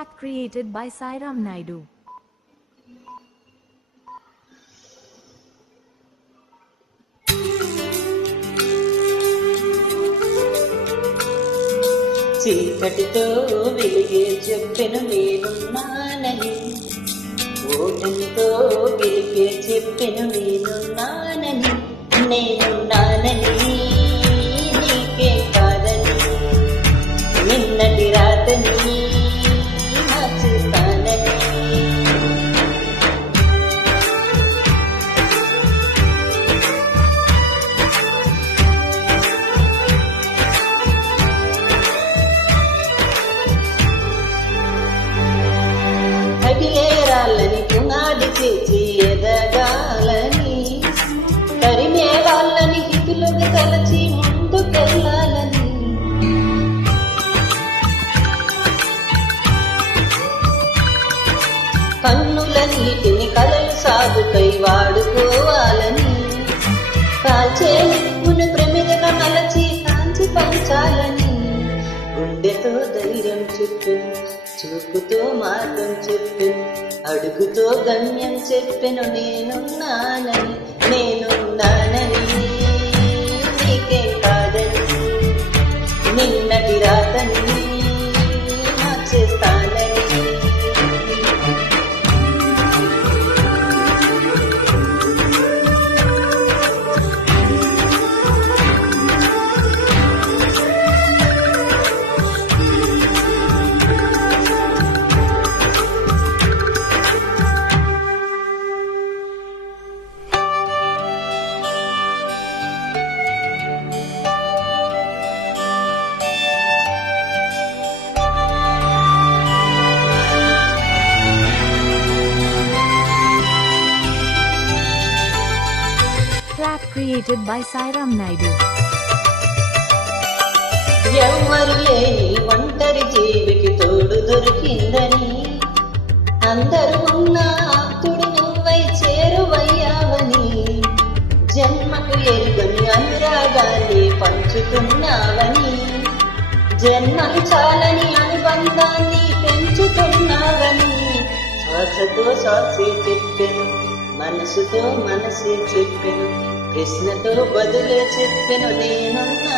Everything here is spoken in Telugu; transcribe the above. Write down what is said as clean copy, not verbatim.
Track created by Sairam Naidu. చీకటితో వెలిగే చెప్పెను నేనున్నానని, ఓటమితో గెలిపే చెప్పెను నేనున్నానని, నేనున్నానని నీకే కాదని, నిన్నటి రాతని మార్చేస్తానని. అగిలేరాళ్ళని పునాది చేసి ఎదగాలని, తరిమే వాళ్ళని హితులుగా తలచి ముందుకెళ్ళాలని, కన్నుల నీటిని కలలు సాగుకై వాడుకోవాలని, కాల్చే నిప్పును ప్రమిదగా మలచి కాంచి పంచాలని, గుండెతో ధైర్యం చెప్పు, చూపుతో మార్గం చెప్పు, అడుగుతో గమ్యం చెప్పెను నేనున్నానని, నేనున్నానని నీకే కాదని, నిన్నటి రాతని మార్చేస్తానని. Track created by Sairam Naidu. ఎవ్వరు లేని ఒంటరి జీవికి తోడు దొరికిందని, అందరూ ఉన్న ఆప్తుడు నువ్వై చేరువయ్యావని, జన్మకు ఎరుగని అనురాగాన్ని పంచుతున్నావని, జన్మకు చాలని అనుబంధాన్ని పెంచుతున్నావని, శ్వాసతో శ్వాసే చెప్పెను, మనసుతో మనసే చెప్పెను, ప్రశ్నతో బదులే చెప్పెను నేనున్నా